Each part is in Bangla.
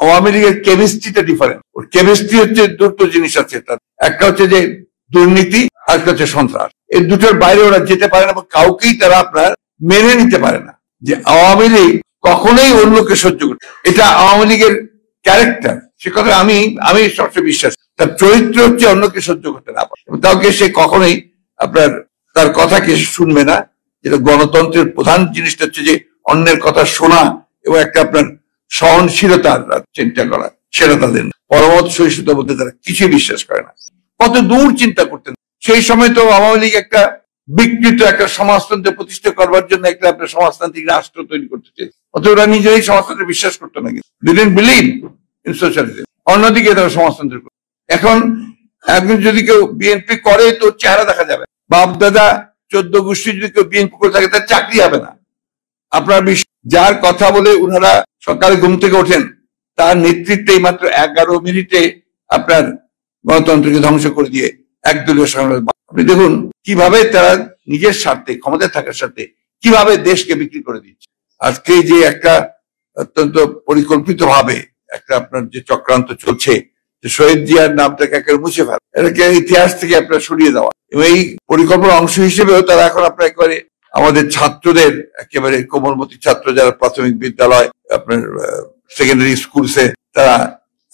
আওয়ামী লীগের কেমিস্ট্রিটা ডিফারেন্ট। ওর কেমিস্ট্রি হচ্ছে দুটো জিনিস আছে, তার একটা হচ্ছে যে দুর্নীতি, আর একটা হচ্ছে সন্ত্রাস। এই দুটোর বাইরে ওরা যেতে পারে না, কাউকেই তারা আপনার মেনে নিতে পারে না। যে আওয়ামী লীগ কখনোই অন্যকে সহ্য করতে, এটা আওয়ামী লীগের ক্যারেক্টার, সে কথা আমি সবচেয়ে বিশ্বাস। তার চরিত্র হচ্ছে অন্যকে সহ্য করতে না পারে, কাউকে সে কখনোই আপনার তার কথাকে শুনবে না। যেটা গণতন্ত্রের প্রধান জিনিসটা হচ্ছে যে অন্যের কথা শোনা এবং একটা আপনার সহনশীলতার চিন্তা করা, সেটা তাদের পরমত সহিষ্ণুতা বলতে তারা কিছুই বিশ্বাস করে না। কত দূর চিন্তা করতেন সেই সময়। তো আওয়ামী লীগ একটা বিকৃত একটা সমাজতন্ত্র প্রতিষ্ঠা করবার জন্য একটা আপনার সমাজতান্ত্রিক রাষ্ট্র তৈরি করতে চেয়েছে, অত ওরা নিজেরাই সমাজতন্ত্রে বিশ্বাস করতো না, কিন্তু ডিডন্ট বিলিভ ইন সোশ্যালিজম। অন্যদিকে তারা সমাজতন্ত্র করে। এখন একজন যদি কেউ বিএনপি করে তো চেহারা দেখা যাবে, বাপ দাদা 14 গোষ্ঠী যদি কেউ বিএনপি করে থাকে তার চাকরি হবে না। আপনার যার কথা বলে ওনারা সকালে ঘুম থেকে ওঠেন, তার নেতৃত্বে মাত্র 11 মিনিটে আপনার গণতন্ত্রকে ধ্বংস করে দিয়ে একদলীয় সংসদ। আপনি দেখুন কিভাবে তারা নিজের স্বার্থে, ক্ষমতায় থাকার সাথে কিভাবে দেশকে বিক্রি করে দিচ্ছে। আজকে যে একটা অত্যন্ত পরিকল্পিত ভাবে একটা আপনার যে চক্রান্ত চলছে, যে শহীদ জিয়ার নামটাকে একেবারে মুছে ফেলা, এটাকে ইতিহাস থেকে আপনার সরিয়ে দেওয়া, এবং এই পরিকল্পনার অংশ হিসেবেও তারা এখন আপনার একেবারে আমাদের ছাত্রদের, একেবারে কোমলমতি ছাত্র যারা প্রাথমিক বিদ্যালয়, আপনার সেকেন্ডারি স্কুলসে, তারা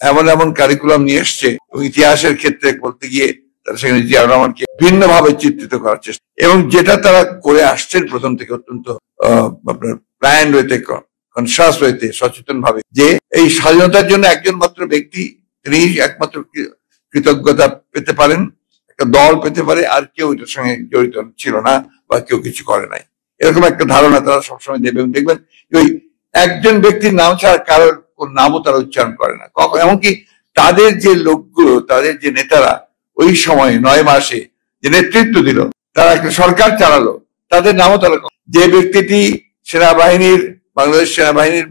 এমন এমন কারিকুলাম নিয়ে এসছে, ইতিহাসের ক্ষেত্রে বলতে গিয়ে তারা সেখানে জিয়াউর রহমানকে ভিন্নভাবে চিত্রিত করার চেষ্টা, এবং যেটা তারা করে আসছেন প্রথম থেকে অত্যন্ত আপনার প্ল্যান হইতে, কনসাস হইতে, সচেতন ভাবে, যে এই স্বাধীনতার জন্য একজন মাত্র ব্যক্তি, তিনি একমাত্র কৃতজ্ঞতা পেতে পারেন, একটা দল পেতে পারে, আর কেউ এটার সঙ্গে জড়িত ছিল না বা কেউ কিছু করে নাই, এরকম একটা ধারণা তারা সবসময় দেবে। এবং দেখবেন ওই একজন ব্যক্তির নাম ছাড়া কারোর নামও তারা উচ্চারণ করে না কখন। এমনকি তাদের যে লোকগুলো, তাদের যে নেতারা ওই সময় 9 মাসে যে নেতৃত্ব দিল, তারা একটা সরকার চালালো, তাদের নামও তারা, যে ব্যক্তিটি সেনাবাহিনীর, বাংলাদেশ সেনাবাহিনীর,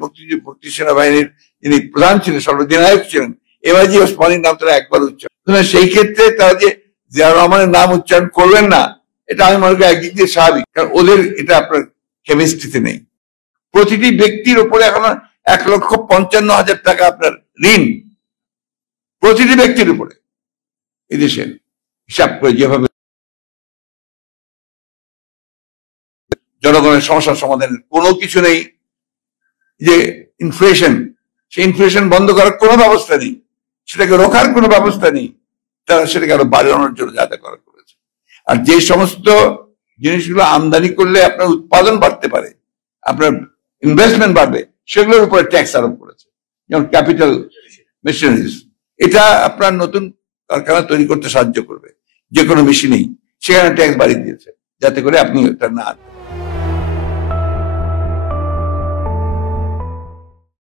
মুক্তি সেনাবাহিনীর যিনি প্রধান ছিলেন, সর্বধিনায়ক ছিলেন, এমআইজি ওসমানীর নাম তারা একবার উচ্চারণ, সেই ক্ষেত্রে তারা যে জিয়াউর রহমানের নাম উচ্চারণ করবেন না, এটা আমি মনে করি একদিক দিয়ে স্বাভাবিক, কারণ ওদের এটা আপনার কেমিস্ট্রিতে নেই। প্রতিটি ব্যক্তির উপরে এখন 1,55,000 টাকা আপনার ঋণ, প্রতিটি ব্যক্তির উপরে এদেশে হিসাব করে, যেভাবে জনগণের সমস্যার সমাধানের কোনো কিছু নেই। যে ইনফ্লেশন, সেই ইনফ্লেশন বন্ধ করার কোনো ব্যবস্থা নেই, সেটাকে রোখার কোনো ব্যবস্থা নেই, তারা সেটাকে আরো বাড়ানোর জন্য যা যা করা করেছে। আর যে সমস্ত জিনিসগুলো আমদানি করলে আপনার উৎপাদন বাড়তে পারে, আপনার ইনভেস্টমেন্ট বাড়বে, সেগুলোর উপরে ট্যাক্স আরোপ করেছে, যেমন ক্যাপিটাল মেশিনারিজ। এটা আপনার নতুন কারখানা তৈরি করতে সাহায্য করবে, যে কোনো মেশিনেই সেখানে ট্যাক্স বাড়িয়ে দিয়েছে, যাতে করে আপনি ওটা না